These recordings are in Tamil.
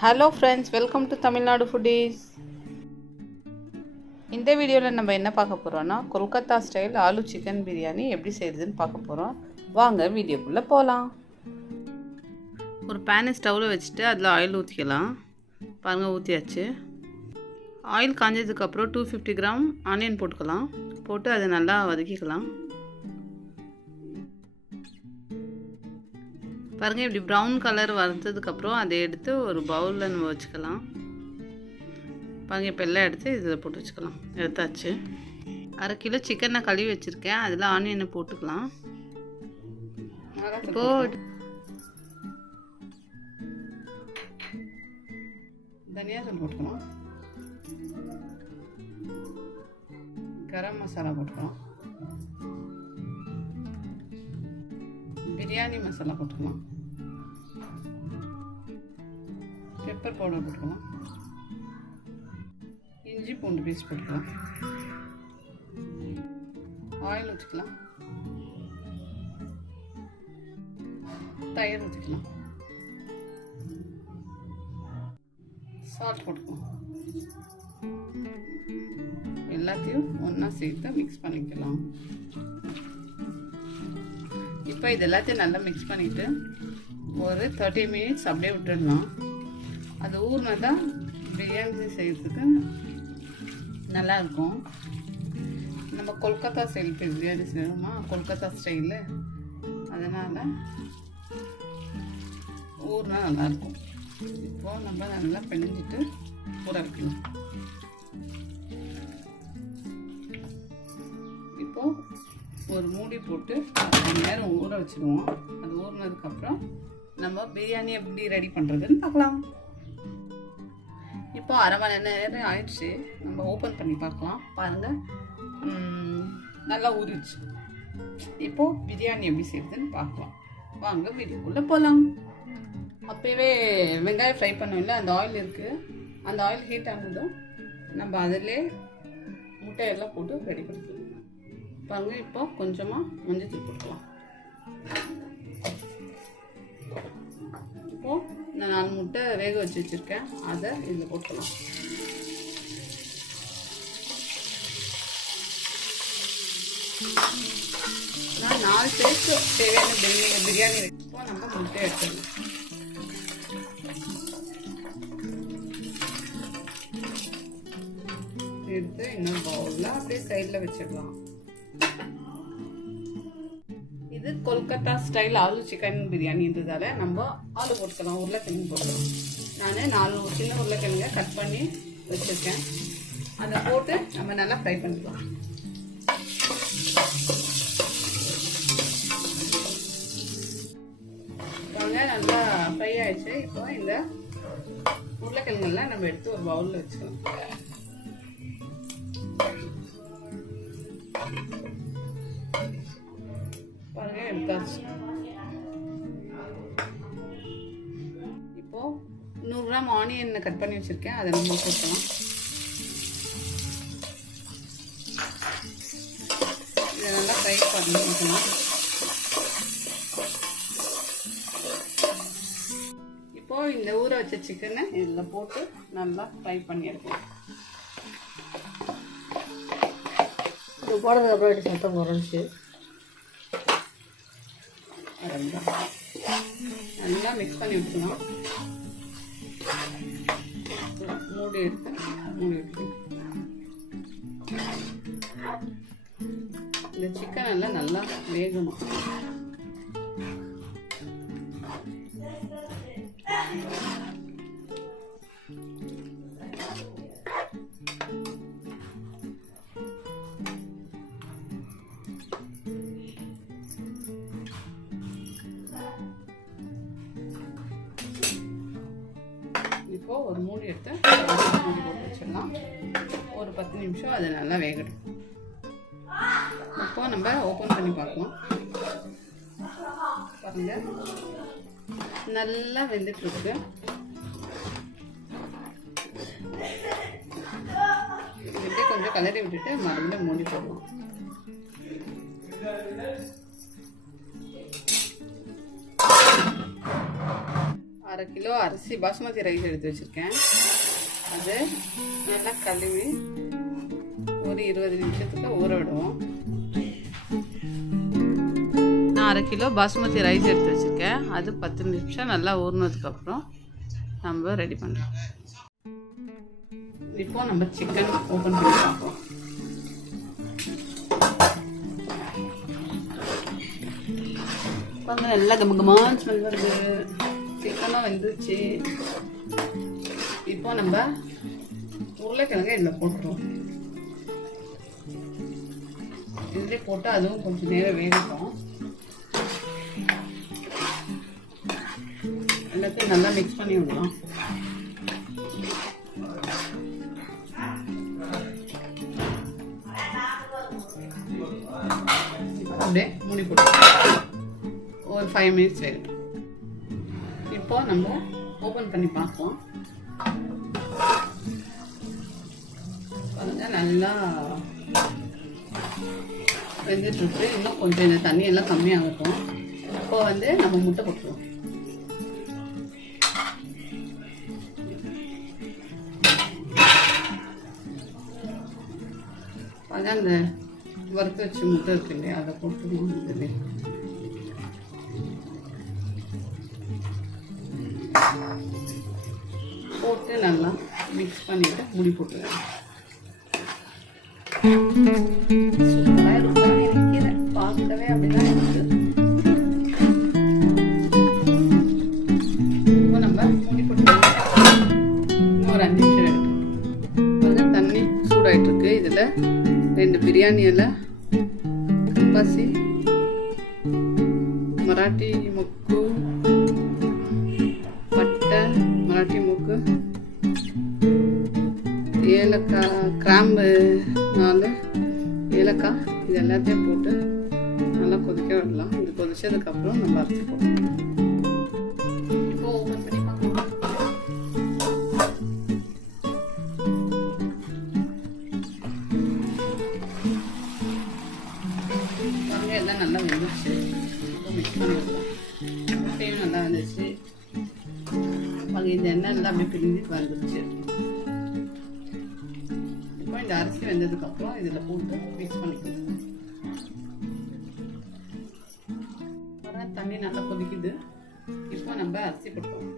Hello friends, welcome to Tamil Nadu foodies. இந்த வீடியோவில் நம்ம என்ன பார்க்க போகிறோன்னா, கொல்கத்தா ஸ்டைல் ஆலு சிக்கன் பிரியாணி எப்படி செய்கிறதுன்னு பார்க்க போகிறோம். வாங்க வீடியோக்குள்ளே போகலாம். ஒரு பேனை ஸ்டவ்வில் வச்சுட்டு அதில் ஆயில் ஊற்றிக்கலாம். பாருங்கள், ஊற்றியாச்சு. ஆயில் காஞ்சதுக்கப்புறம் 250 கிராம் ஆனியன் போட்டுக்கலாம். போட்டு அதை நல்லா வதக்கிக்கலாம். பாருங்கள், இப்படி ப்ரௌன் கலர் வறுத்ததுக்கப்புறம் அதை எடுத்து ஒரு பவுலில் நம்ம வச்சுக்கலாம். பாருங்கள், இப்போ எல்லாம் எடுத்து இதில் போட்டு வச்சுக்கலாம். எடுத்தாச்சு. 1/2 கிலோ சிக்கனை கழுவி வச்சுருக்கேன். அதில் ஆனியனை போட்டுக்கலாம். இப்போது தனியாத்தூள் போட்டுக்கலாம். கரம் மசாலா போட்டுக்கலாம். பிரியாணி மசாலா போட்டுக்கலாம். பெப்பர் பவுடர் போட்டுக்கலாம். இஞ்சி பூண்டு பேஸ்ட் போட்டுக்கலாம். ஆயில் ஊற்றிக்கலாம். தயிர் ஊற்றிக்கலாம். சால்ட் போட்டுக்கலாம். எல்லாத்தையும் ஒன்றா சேர்த்து மிக்ஸ் பண்ணிக்கலாம். இப்போ இது எல்லாத்தையும் நல்லா மிக்ஸ் பண்ணிவிட்டு ஒரு 30 மினிட்ஸ் அப்படியே விட்டுடலாம். அது ஊறினதான் பிரியாணி செய்கிறதுக்கு நல்லாயிருக்கும். நம்ம கொல்கத்தா ஸ்டைல் பிரியாணி செய்யணுமா, கொல்கத்தா ஸ்டைலு, அதனால் ஊறினா நல்லாயிருக்கும். இப்போது நம்ம நல்லா பிணைஞ்சிட்டு ஊற வைக்கணும். இப்போது ஒரு மூடி போட்டு 1 மணி நேரம் ஊற வச்சுடுவோம். அது ஊறினதுக்கப்புறம் நம்ம பிரியாணி எப்படி ரெடி பண்ணுறதுன்னு பார்க்கலாம். இப்போ 1/2 மணி நேரம் ஆயிடுச்சு. நம்ம ஓப்பன் பண்ணி பார்க்கலாம். பாருங்கள், நல்லா ஊறிடுச்சு. இப்போது பிரியாணி எப்படி செய்யுதுன்னு பார்க்கலாம். வாங்க வீடியோக்குள்ளே போகலாம். அப்போவே வெங்காயம் ஃப்ரை பண்ணோம்ல, அந்த ஆயில் இருக்குது. அந்த ஆயில் ஹீட் ஆனதும் நம்ம அதிலே முட்டையெல்லாம் போட்டு ரெடி பண்ணிக்கலாம். பாருங்க, இப்போ கொஞ்சமாக மஞ்சள் போட்டுக்கலாம். இப்போது நான் 4 முட்டை வேக வச்சு வச்சுருக்கேன். அதை இதில் போட்டுக்கலாம். நான் 4 பேருக்கு தேவையான பிரியாணி இப்போ நம்ம முட்டை எடுத்துக்கலாம். எடுத்து இன்னொரு பவுலில் அப்படியே சைடில் வச்சிடலாம். இது கொல்கத்தா ஸ்டைல் ஆலு சிக்கன் பிரியாணின்றதால நம்ம ஆலு போட்டுக்கலாம், உருளைக்கிழங்கு போட்டுக்கலாம். நான் 4 சின்ன உருளைக்கிழங்க கட் பண்ணி வச்சுருக்கேன். அதை போட்டு நம்ம நல்லா ஃப்ரை பண்ணிக்கலாம். நல்லா ஃப்ரை ஆயிடுச்சு. இப்போ இந்த உருளைக்கிழங்கெல்லாம் நம்ம எடுத்து ஒரு பவுலில் வச்சுக்கலாம். பாருங்க, எடுத்தாச்சு. இப்போ 100 கிராம் ஆனியன் கட் பண்ணி வச்சிருக்கேன். அதை நம்ம போட்டலாம். இதை நல்லா ஃப்ரை பண்ணிக்கலாம். இப்போ இந்த ஊற வச்ச சிக்கனை இதில் போட்டு நல்லா ஃப்ரை பண்ணி எடுக்கலாம். இது போடுறதுக்கு அப்புறம் சத்தம் குறைஞ்சி நல்லா மிக்ஸ் பண்ணி விட்டுக்கலாம். மூடி எடுத்து இந்த சிக்கன் எல்லாம் நல்லா வேகணும். இப்போ ஒரு மூடி எடுத்து மூடி போட்டு வச்சிடலாம். ஒரு 10 நிமிஷம் அது நல்லா வேகட்டும். இப்போ நம்ம ஓப்பன் பண்ணி பார்க்கலாம். பாருங்க, நல்லா வெந்துட்டு இருக்கு. இப்படி கொஞ்சம் கலரி விட்டுட்டு மறுபடியும் மூடி போடலாம். 1/2 கிலோ அரிசி பாசுமதி ரைஸ் எடுத்து வச்சுருக்கேன். அது நல்லா கழுவி ஒரு 20 நிமிஷத்துக்கு ஊற விடுவோம். நான் 1/2 கிலோ பாசுமதி ரைஸ் எடுத்து வச்சுருக்கேன். அது 10 நிமிஷம் நல்லா ஊறினதுக்கப்புறம் நம்ம ரெடி பண்ணுறோம். இப்போ நம்ம சிக்கன் ஓப்பன் பண்ணி பார்ப்போம். பாருங்க, நல்லா கமகமான ஸ்மெல் வருது. சிக்கனும் வெந்துச்சு. இப்போ நம்ம உருளைக்கிழங்கு இதில் போட்டுருவோம். இதிலே போட்டு அதுவும் கொஞ்சம் நேரம் வேகட்டும். எல்லாத்தையும் நல்லா மிக்ஸ் பண்ணி விடலாம். அப்படியே மூடி போட்டு ஒரு 5 மினிட்ஸ் வேகட்டும். இப்போ நம்ம ஓப்பன் பண்ணி பார்ப்போம். பாருங்க, நல்லா வெந்துட்டு இருக்கு. இன்னும் கொஞ்சம் இந்த தண்ணி எல்லாம் கம்மியாகட்டும். இப்போ வந்து நம்ம முட்டை போட்டுருவோம். பாருங்க, அந்த வறுத்து வச்ச முட்டை இருக்கு இல்லையா, அதை போட்டுருவோம். இதுல போட்டு நல்லா மிக்ஸ் பண்ணிட்டு மூடி போட்டுருவேன். சூப்பராக இருக்கும் நினைக்கிறேன். பார்க்கவே அப்படிதான் இருக்கு. இப்போ நம்ம மூடி போட்டு இன்னொரு 5 நிமிஷம் எடுக்கும். தண்ணி சூடாயிட்டு இருக்கு. இதுல 2 பிரியாணி இலை, கப்பாசி, மராட்டி மொக்கு, பட்டை, மராட்டி மொக்கு, ஏலக்காய், கிராம்பு 4 ஏலக்காய், இது எல்லாத்தையும் போட்டு நல்லா கொதிக்க விடலாம். இது கொதிச்சதுக்கப்புறம் நம்ம அரைச்சி போடலாம். இப்போ ஓப்பன் பண்ணி பார்க்கலாம். எல்லாம் நல்லா வந்துச்சு. மிக்ஸ் பண்ணி விடலாம். முட்டையும் நல்லா வந்துச்சு. இந்த எண்ணெய் எல்லாம் அப்படியே பிரிஞ்சிட்டு வந்துருச்சு. இப்போ இந்த அரிசி வெந்ததுக்கு அப்புறம் இதுல போட்டு மிக்ஸ் பண்ணிக்கலாம். தண்ணி நல்லா கொதிக்குது. இப்போ நம்ம அரிசி போட்டோம்.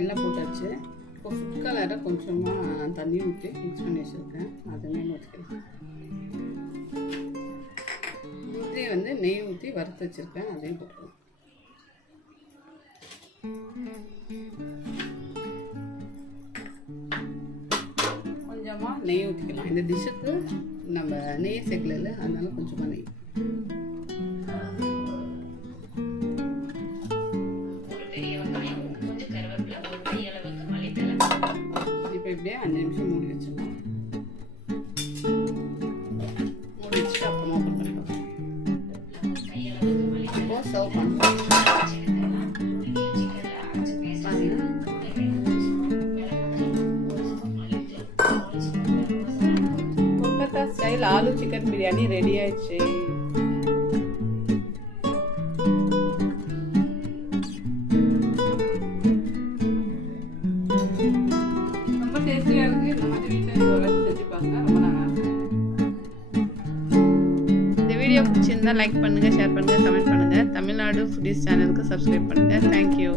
எல்லாம் போட்டாச்சு. இப்போ ஃபுட் கலரை கொஞ்சமாக தண்ணி ஊற்றி மிக்ஸ் பண்ணி வச்சுருக்கேன். அதுமே ஊற்றிக்கலாம். முந்திரி வந்து நெய் ஊற்றி வறுத்து வச்சுருக்கேன். அதையும் போட்டுக்கலாம். கொஞ்சமாக நெய் ஊற்றிக்கலாம். இந்த டிஷ்ஷுக்கு நம்ம நெய் சேர்க்கல, அதனால கொஞ்சமாக நெய். இப்படியே 5 நிமிஷம் மூடி வச்சிடலாம். மூடி வச்சுட்டு அப்புறமா ஓப்பன் பண்ணிக்கலாம். இப்போ சர்வ் பண்ணலாம். Kolkata style aloo chicken biryani ready ஆயிடுச்சு. டேஸ்டியாக இருக்குது. இந்த மாதிரி வீட்டில் செஞ்சு பாருங்க. ரொம்ப நல்லா இருக்கும். வீடியோ பிடிச்சிருந்தா லைக் பண்ணுங்கள், ஷேர் பண்ணுங்கள், கமெண்ட் பண்ணுங்கள். தமிழ்நாடு ஃபுட்டீஸ் சேனலுக்கு சப்ஸ்கிரைப் பண்ணுங்கள். தேங்க்யூ.